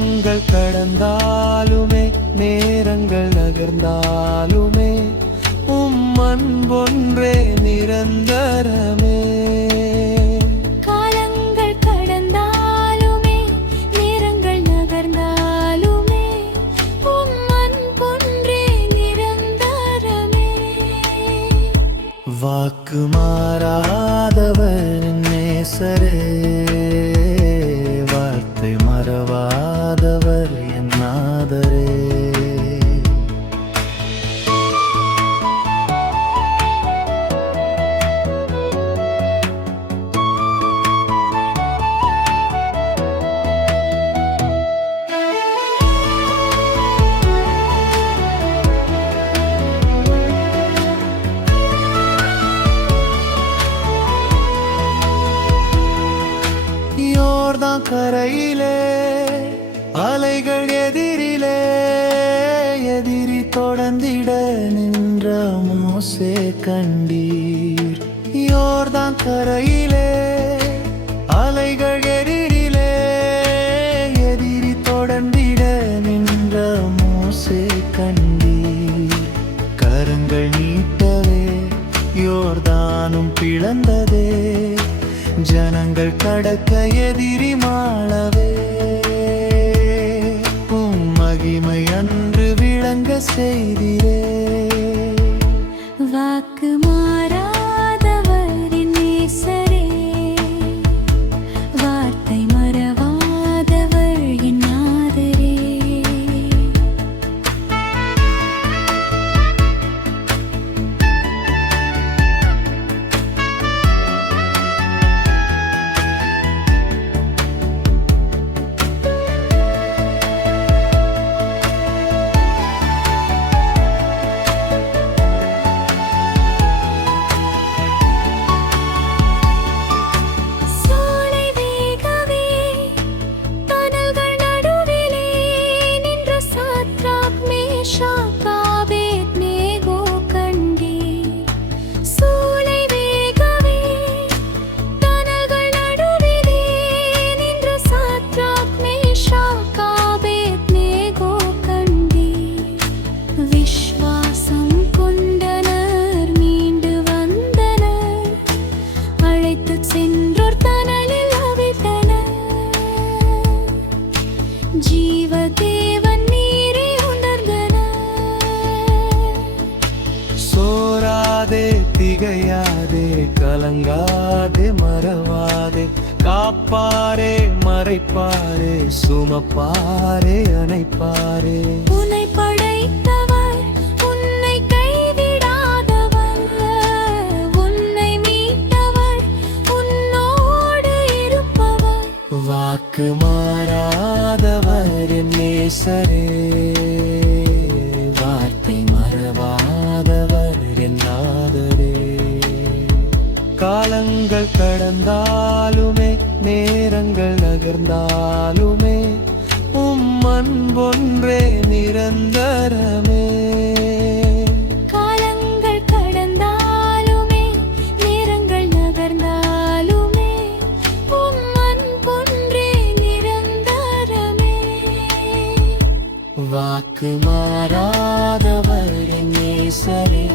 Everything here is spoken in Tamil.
காலங்கள் கடந்தாலுமே நேரங்கள் நகர்ந்தாலுமே அன்பொன்றே நிரந்தரமே. காலங்கள் கடந்தாலுமே நேரங்கள் நகர்ந்தாலுமே அன்பொன்றே நிரந்தரமே. வாக்கு மாறாதவர் நேசரே, வார்த்தை மறவாதவர் என் நாதரே. யோர்தான் கரையிலே அலைகள் எதிரிலே எதிரி தொடர்ந்திட நின்ற மோசே கண்டீர். யோர்தான் கரையிலே அலைகள் எதிரிலே எதிரி தொடர்ந்திட நின்ற மோசே கண்டீர். கரங்கள் நீட்டவே யோர்தானும் பிளந்ததே, ஜனங்கள் கடக்க எதிரி மாளவே. மகிமை அன்று விளங்க செய்திரே. வாக்கு மாறாதவரின் நேசரே, வார்த்தை மறவாதவர் என் நாதரே. ஜீவதேவன் நீரே உணர்ந்தனர். சோராதே திகையாதே கலங்காதே மறவாதே, காப்பாரே மறைப்பாரே சுமப்பாரே அணைப்பாரே. உன்னை படைத்தவர் உன்னை கைவிடாதவர், உன்னை மீட்டவர் உன்னோடு இருப்பவர். வாக்கு மாறாதவர் என் நேசரே, வார்த்தை மறவாதவர் என் நாதரே. காலங்கள் கடந்தாலுமே நேரங்கள் நகர்ந்தாலுமே அன்பொன்றே நிரந்தரமே. காலங்கள் கடந்தாலுமே நேரங்கள் நகர்ந்தாலுமே அன்பொன்றே நிரந்தரமே. வாக்கு மாறாதவர் என் நேசரே.